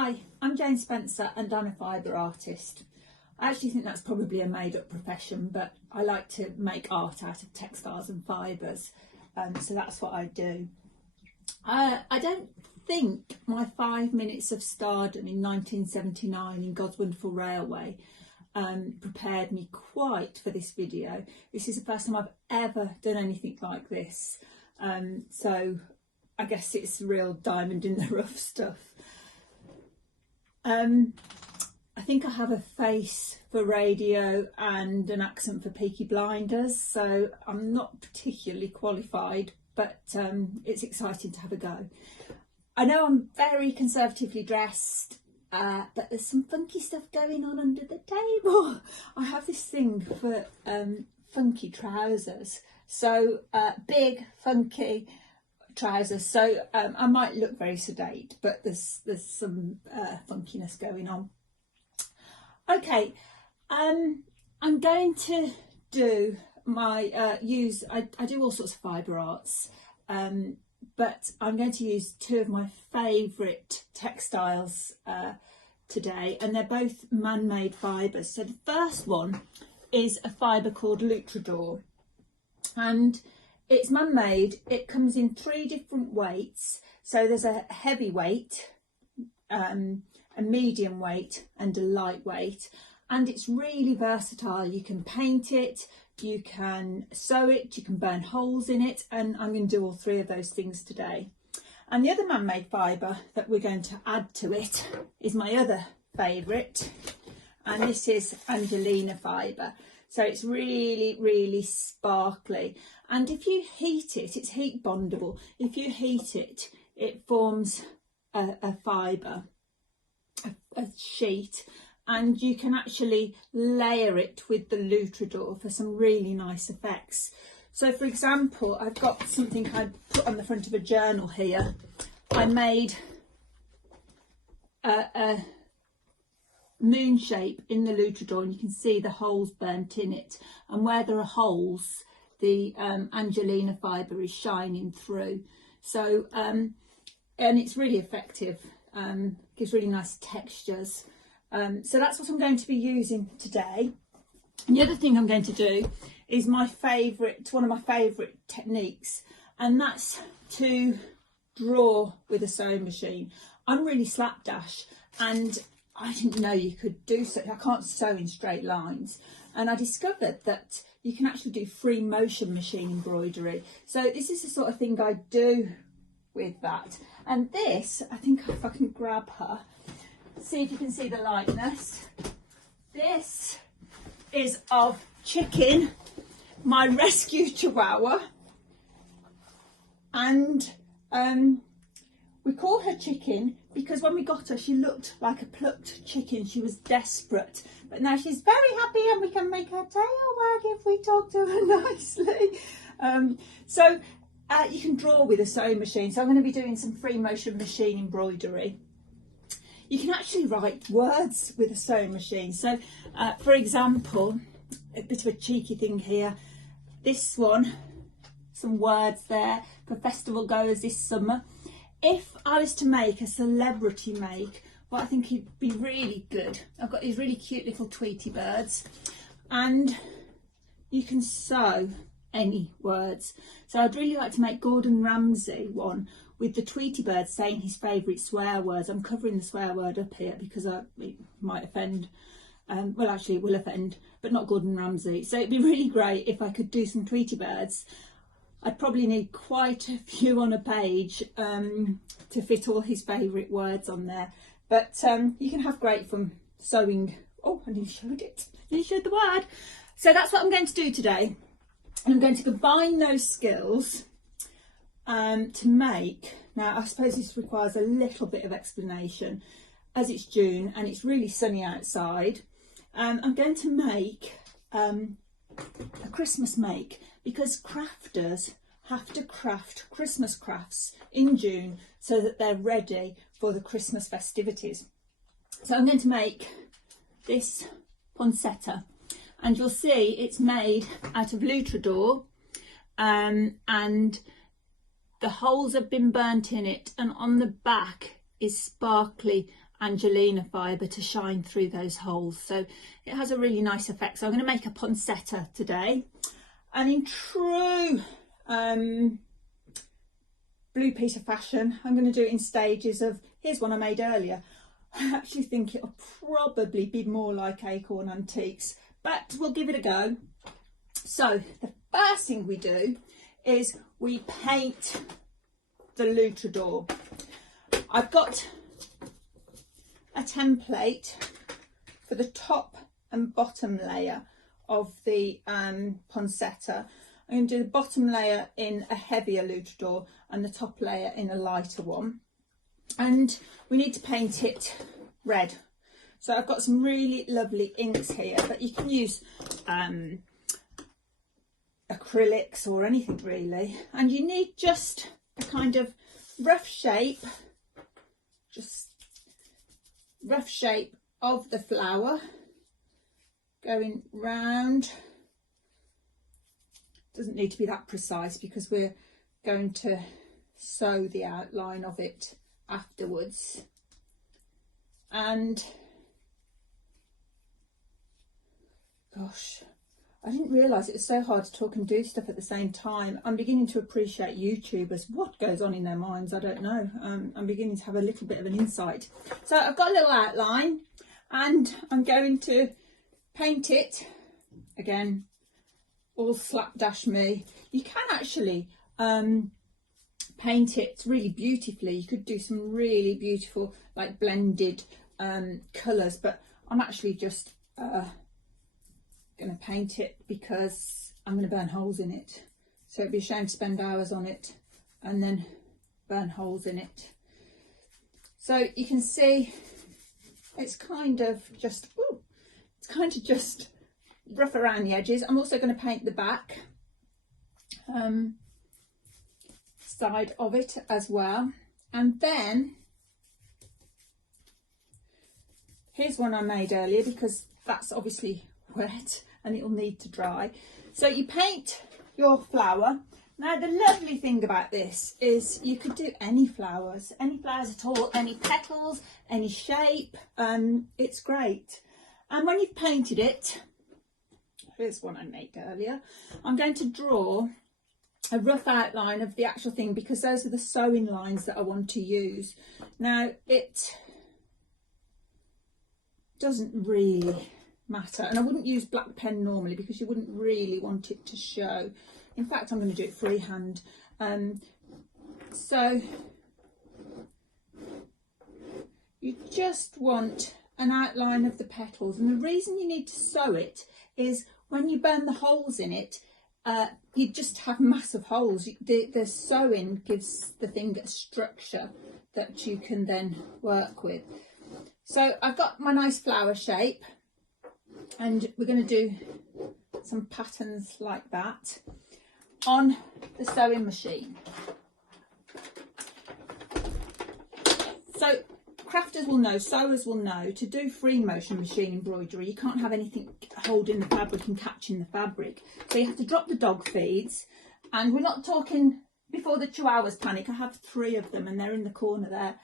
Hi, I'm Jane Spencer and I'm a fibre artist. I actually think that's probably a made-up profession, but I like to make art out of textiles and fibres, so that's what I do. I don't think my 5 minutes of stardom in 1979 in God's Wonderful Railway prepared me quite for this video. This is the first time I've ever done anything like this, so I guess it's real diamond in the rough stuff. I think I have a face for radio and an accent for Peaky Blinders, so I'm not particularly qualified, but it's exciting to have a go. I know I'm very conservatively dressed, but there's some funky stuff going on under the table. I have this thing for funky trousers, so big, funky trousers, so I might look very sedate, but there's some funkiness going on. Okay, I'm going to do my I do all sorts of fibre arts, but I'm going to use two of my favourite textiles today, and they're both man-made fibres. So the first one is a fibre called Lutradur, and it's man-made. It comes in 3 different weights. So there's a heavy weight, a medium weight and a lightweight. And it's really versatile. You can paint it, you can sew it, you can burn holes in it. And I'm going to do all 3 of those things today. And the other man-made fibre that we're going to add to it is my other favourite. And this is Angelina Fiber. So it's really, really sparkly. And if you heat it, it's heat bondable. If you heat it, it forms a fibre, a sheet, and you can actually layer it with the Lutradur for some really nice effects. So for example, I've got something I put on the front of a journal here. I made a moon shape in the Lutradur, and you can see the holes burnt in it, and where there are holes the Angelina Fiber is shining through. So and it's really effective, gives really nice textures. So that's what I'm going to be using today. And the other thing I'm going to do is one of my favourite techniques, and that's to draw with a sewing machine. I'm really slapdash, and I didn't know you could do so. I can't sew in straight lines, and I discovered that you can actually do free motion machine embroidery. So this is the sort of thing I do with that. And this, I think if I can grab her, see if you can see the likeness. This is of Chicken, my rescue chihuahua, and we call her Chicken because when we got her, she looked like a plucked chicken. She was desperate, but now she's very happy, and we can make her tail wag if we talk to her nicely. So you can draw with a sewing machine. So I'm going to be doing some free motion machine embroidery. You can actually write words with a sewing machine. So for example, a bit of a cheeky thing here. This one, some words there for festival goers this summer. If I was to make a celebrity make, what I think would be really good, I've got these really cute little Tweety birds, and you can sew any words. So I'd really like to make Gordon Ramsay one with the Tweety bird saying his favourite swear words. I'm covering the swear word up here because it might offend, well actually it will offend, but not Gordon Ramsay. So it'd be really great if I could do some Tweety birds. I'd probably need quite a few on a page to fit all his favourite words on there. But you can have great fun sewing. Oh, and you showed it. You showed the word. So that's what I'm going to do today. And I'm going to combine those skills to make. Now, I suppose this requires a little bit of explanation as it's June and it's really sunny outside. I'm going to make a Christmas make, because crafters have to craft Christmas crafts in June so that they're ready for the Christmas festivities. So I'm going to make this poinsettia, and you'll see it's made out of Lutradur, and the holes have been burnt in it, and on the back is sparkly Angelina Fiber to shine through those holes, so it has a really nice effect. So I'm going to make a poinsettia today, and in true Blue Peter fashion, I'm going to do it in stages of, here's one I made earlier. I actually think it'll probably be more like Acorn Antiques, but we'll give it a go. So the first thing we do is we paint the Lutradur. I've got a template for the top and bottom layer of the poinsettia. I'm going to do the bottom layer in a heavier Lutradur and the top layer in a lighter one. And we need to paint it red. So I've got some really lovely inks here, but you can use acrylics or anything really. And you need just a kind of rough shape, just rough shape of the flower going round. Doesn't need to be that precise because we're going to sew the outline of it afterwards. And gosh, I didn't realise it was so hard to talk and do stuff at the same time. I'm beginning to appreciate YouTubers. What goes on in their minds, I don't know. I'm beginning to have a little bit of an insight. So I've got a little outline and I'm going to paint it again, all slapdash me. You can actually paint it really beautifully. You could do some really beautiful like blended colours, but I'm actually just going to paint it because I'm going to burn holes in it. So it'd be a shame to spend hours on it and then burn holes in it. So you can see it's kind of just, ooh, it's kind of just rough around the edges. I'm also going to paint the back side of it as well. And then here's one I made earlier because that's obviously wet and it'll need to dry. So you paint your flower. Now the lovely thing about this is you could do any flowers at all, any petals, any shape. It's great. And when you've painted it, here's one I made earlier, I'm going to draw a rough outline of the actual thing because those are the sewing lines that I want to use. Now it doesn't really matter, and I wouldn't use black pen normally because you wouldn't really want it to show. In fact, I'm going to do it freehand. So you just want an outline of the petals, and the reason you need to sew it is when you burn the holes in it, you just have massive holes. The sewing gives the thing a structure that you can then work with. So I've got my nice flower shape, and we're going to do some patterns like that on the sewing machine. So crafters will know, sewers will know, to do free motion machine embroidery you can't have anything holding the fabric and catching the fabric. So you have to drop the dog feeds, and we're not talking before the chihuahuas panic. I have 3 of them and they're in the corner there.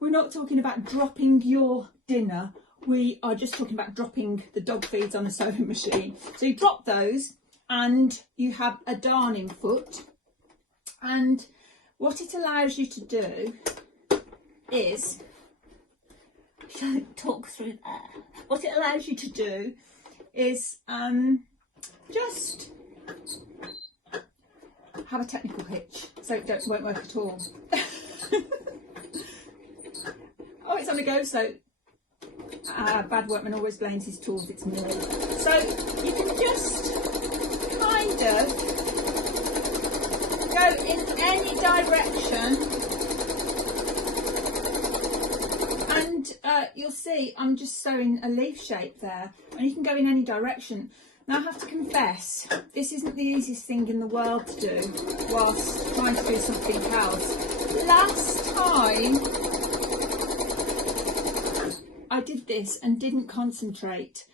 We're not talking about dropping your dinner. We are just talking about dropping the dog feeds on a sewing machine. So you drop those and you have a darning foot, and what it allows you to do is, shall I talk through there? What it allows you to do is just have a technical hitch, so it won't work at all. Oh, it's on the go, so bad workman always blames his tools, it's me. So you can just kind of go in any direction, and you'll see I'm just sewing a leaf shape there, and you can go in any direction. Now I have to confess, this isn't the easiest thing in the world to do whilst trying to do something else. Last time I did this and didn't concentrate,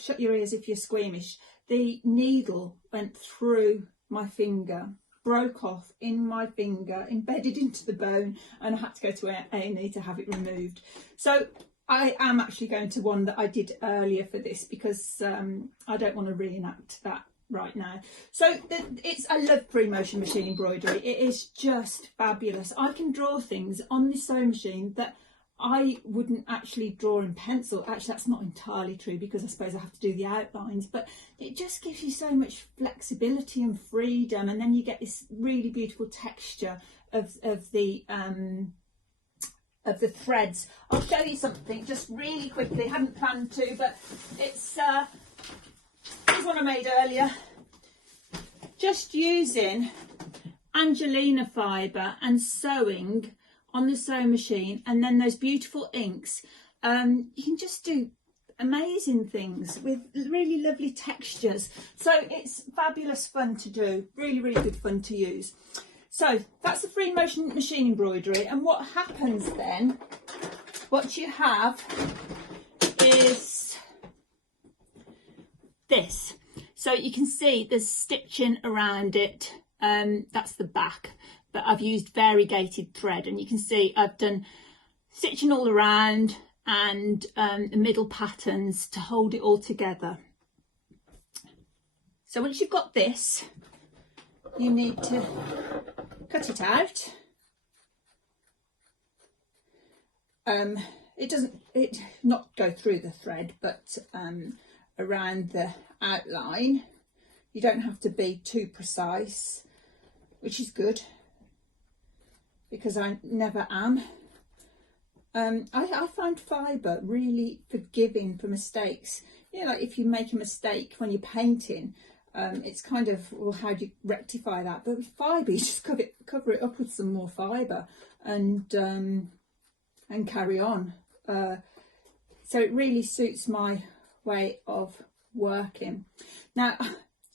shut your ears if you're squeamish, the needle went through my finger broke off in my finger, embedded into the bone, and I had to go to A&E to have it removed. So I am actually going to one that I did earlier for this, because I don't want to reenact that right now. So I love free motion machine embroidery. It is just fabulous. I can draw things on this sewing machine that I wouldn't actually draw in pencil. Actually, that's not entirely true, because I suppose I have to do the outlines, but it just gives you so much flexibility and freedom, and then you get this really beautiful texture of the threads. I'll show you something just really quickly. Hadn't planned to, but it's here's one I made earlier, just using Angelina Fiber and sewing on the sewing machine, and then those beautiful inks. You can just do amazing things with really lovely textures. So it's fabulous fun to do, really, really good fun to use. So that's the free motion machine embroidery. And what happens then, what you have is this. So you can see there's stitching around it. That's the back, but I've used variegated thread, and you can see I've done stitching all around and the middle patterns to hold it all together. So once you've got this, you need to cut it out. It not go through the thread, but around the outline. You don't have to be too precise, which is good, because I never am. I find fibre really forgiving for mistakes. You know, like if you make a mistake when you're painting, it's kind of, well, how do you rectify that? But with fibre, you just cover it up with some more fibre and carry on. So it really suits my way of working. Now,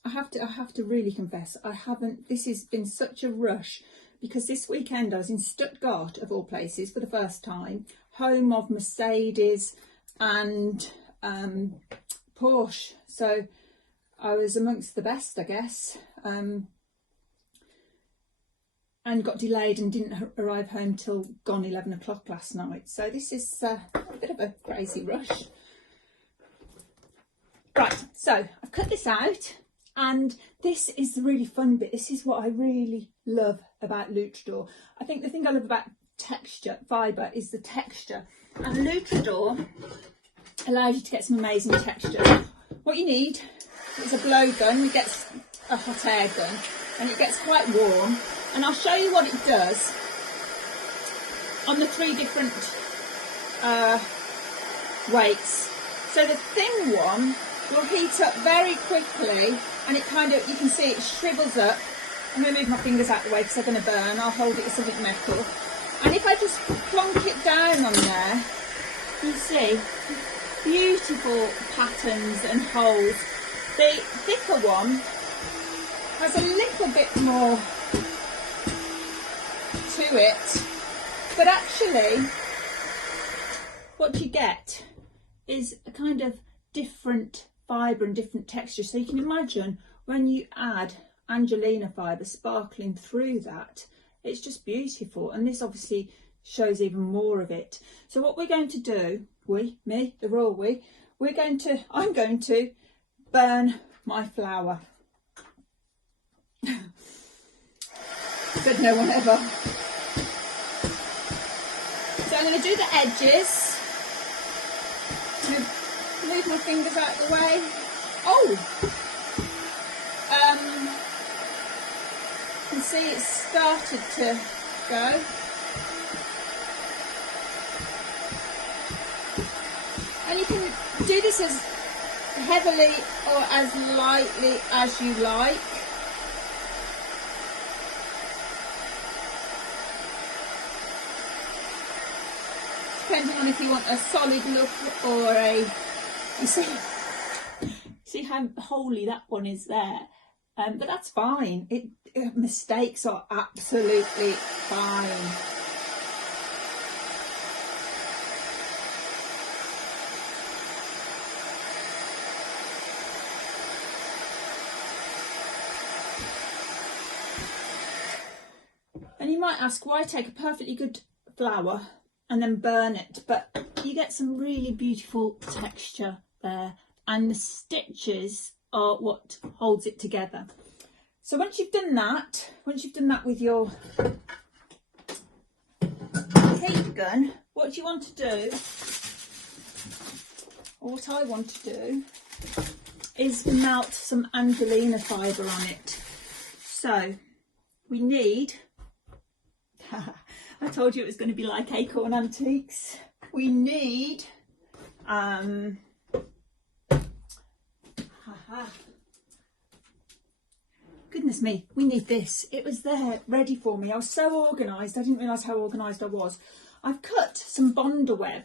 I have to really confess, this has been such a rush, because this weekend I was in Stuttgart, of all places, for the first time, home of Mercedes and Porsche. So I was amongst the best, I guess, and got delayed and didn't arrive home till gone 11 o'clock last night. So this is a bit of a crazy rush. Right, so I've cut this out, and this is the really fun bit. This is what I really love about Lutradur. I think the thing I love about texture, fibre, is the texture. And Lutradur allows you to get some amazing texture. What you need is a blow gun. You get a hot air gun, and it gets quite warm. And I'll show you what it does on the 3 different weights. So the thin one will heat up very quickly, and it kind of, you can see it shrivels up. I'm going to move my fingers out of the way because they're going to burn. I'll hold it with something metal. And if I just plonk it down on there, you see beautiful patterns and holes. The thicker one has a little bit more to it, but actually what you get is a kind of different fibre and different texture. So you can imagine when you add Angelina Fiber sparkling through that, it's just beautiful. And this obviously shows even more of it. So what we're going to do, the royal I'm going to burn my flower. Said no one ever. So I'm going to do the edges. I'm going to move my fingers out of the way. Oh! You can see it's started to go. And you can do this as heavily or as lightly as you like. Depending on if you want a solid look or a, you see how holy that one is there, but that's fine. Mistakes are absolutely fine. might ask why take a perfectly good flower and then burn it, but you get some really beautiful texture there, and the stitches are what holds it together. So once you've done that with your heat gun, what you want to do, or what I want to do, is melt some Angelina Fiber on it. So we need, I told you it was going to be like Acorn Antiques. We need, goodness me, we need this. It was there ready for me. I was so organised. I didn't realise how organised I was. I've cut some Bonder web,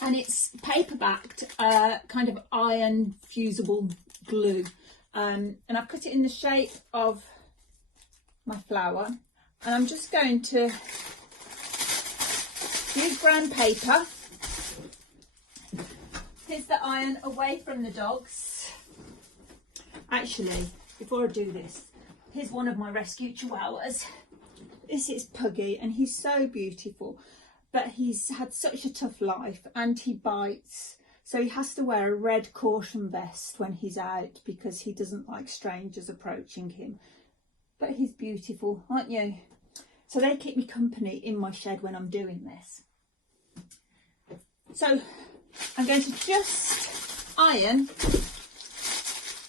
and it's paper backed, kind of iron fusible glue, and I've cut it in the shape of my flower, and I'm just going to use brown paper. Here's the iron away from the dogs. Actually, before I do this, here's one of my rescue chihuahuas. This is Puggy, and he's so beautiful, but he's had such a tough life and he bites, so he has to wear a red caution vest when he's out because he doesn't like strangers approaching him. But he's beautiful, aren't you? So they keep me company in my shed when I'm doing this. So I'm going to just iron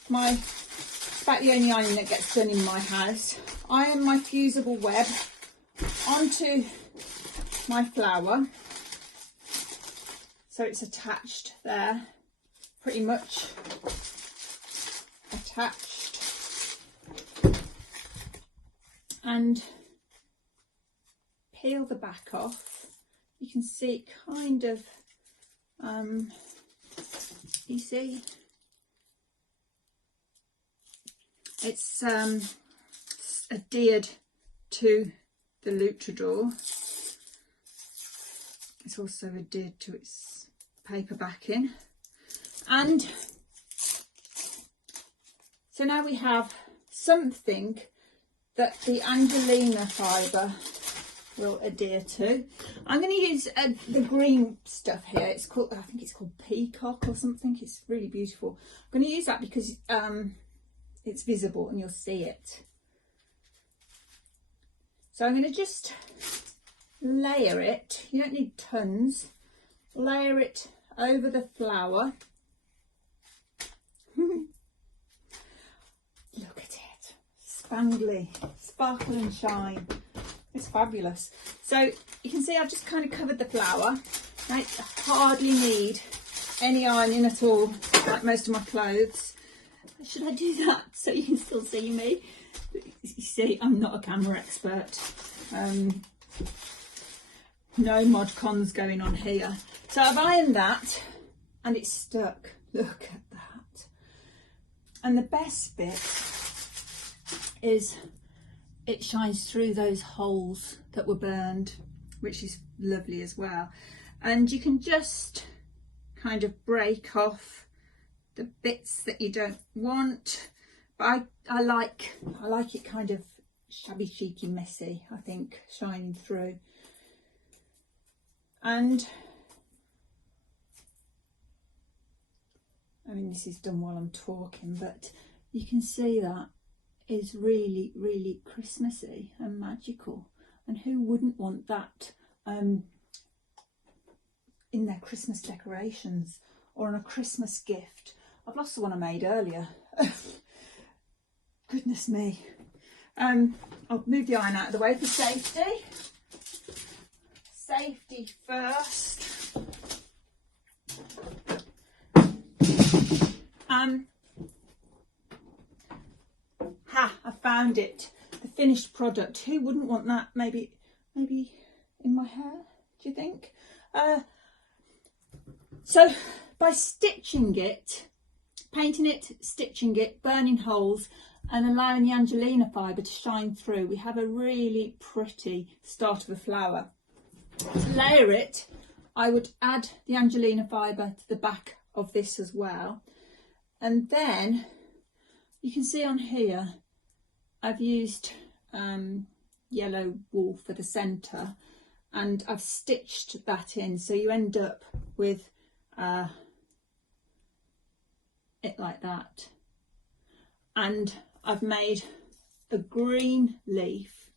my, it's about the only ironing that gets done in my house. Iron my fusible web onto my flower, so it's attached there, pretty much attached, and peel the back off. You can see it kind of, you see, it's adhered to the Lutradur. It's also adhered to its paper backing, and so now we have something that the Angelina Fiber will adhere to. I'm going to use the green stuff here. It's called, I think it's called Peacock or something. It's really beautiful. I'm going to use that because it's visible and you'll see it. So I'm going to just layer it. You don't need tons. Layer it over the flower. Look at it. Spangly, sparkle and shine. It's fabulous. So you can see I've just kind of covered the flower. I hardly need any ironing at all, like most of my clothes. Should I do that so you can still see me? You see, I'm not a camera expert. No mod cons going on here. So I've ironed that and it's stuck. Look at that. And the best bit is it shines through those holes that were burned, which is lovely as well. And you can just kind of break off the bits that you don't want. But I like it kind of shabby chicy messy, I think, shining through. And I mean, this is done while I'm talking, but you can see that is really, really Christmassy and magical. And who wouldn't want that in their Christmas decorations or on a Christmas gift? I've lost the one I made earlier. Goodness me. I'll move the iron out of the way for safety. Safety first. I found it. The finished product. Who wouldn't want that? Maybe in my hair, do you think? So by stitching it, painting it, stitching it, burning holes and allowing the Angelina Fiber to shine through, we have a really pretty start of a flower. To layer it, I would add the Angelina Fiber to the back of this as well. And then you can see on here I've used yellow wool for the centre, and I've stitched that in, so you end up with it like that. And I've made a green leaf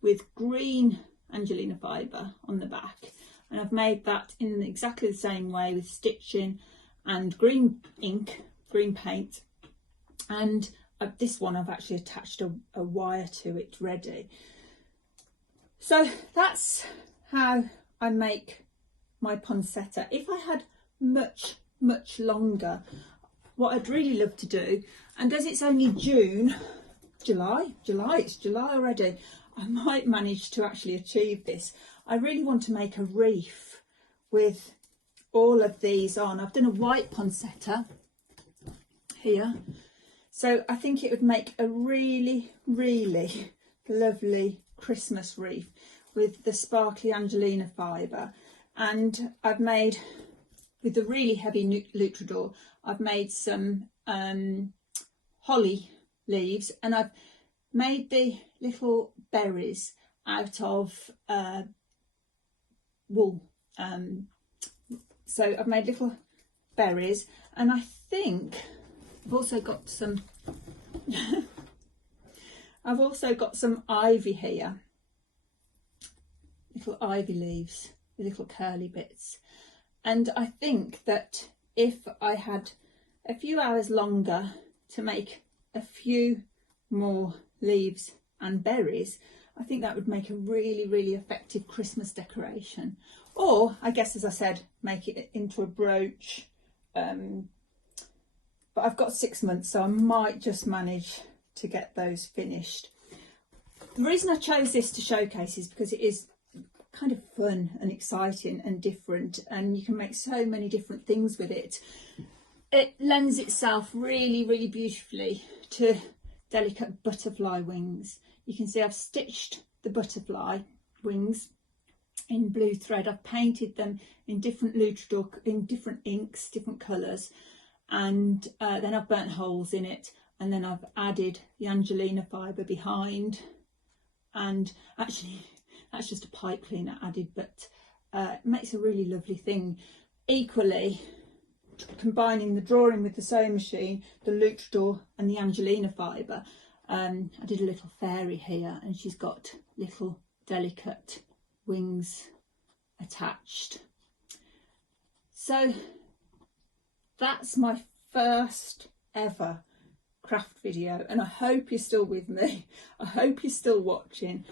with green Angelina Fiber on the back, and I've made that in exactly the same way with stitching and green ink, green paint, and this one I've actually attached a wire to it ready. So that's how I make my poinsettia. If I had much longer, what I'd really love to do, and as it's only July, it's July already, I might manage to actually achieve this. I really want to make a wreath with all of these on. I've done a white poinsettia here, so I think it would make a really lovely Christmas wreath with the sparkly Angelina Fiber. And I've made, with the really heavy Lutradur, I've made some holly leaves, and I've made the little berries out of wool. So I've made little berries, and I think I've also got some I've also got some ivy here, little ivy leaves with little curly bits. And I think that if I had a few hours longer to make a few more leaves and berries, I think that would make a really effective Christmas decoration. Or I guess, as I said, make it into a brooch. But I've got 6 months, so I might just manage to get those finished. The reason I chose this to showcase is because it is kind of fun and exciting and different, and you can make so many different things with it. It lends itself really beautifully to delicate butterfly wings. You can see I've stitched the butterfly wings in blue thread. I've painted them in different Lutradur, in different inks, different colours, and then I've burnt holes in it, and then I've added the Angelina Fiber behind. And actually that's just a pipe cleaner added, but it makes a really lovely thing. Equally, combining the drawing with the sewing machine, the Lutradur and the Angelina Fiber, I did a little fairy here, and she's got little delicate wings attached. So that's my first ever craft video, and I hope you're still with me. I hope you're still watching,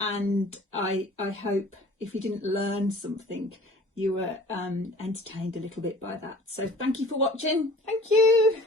and I hope if you didn't learn something, you were entertained a little bit by that. So thank you for watching. Thank you.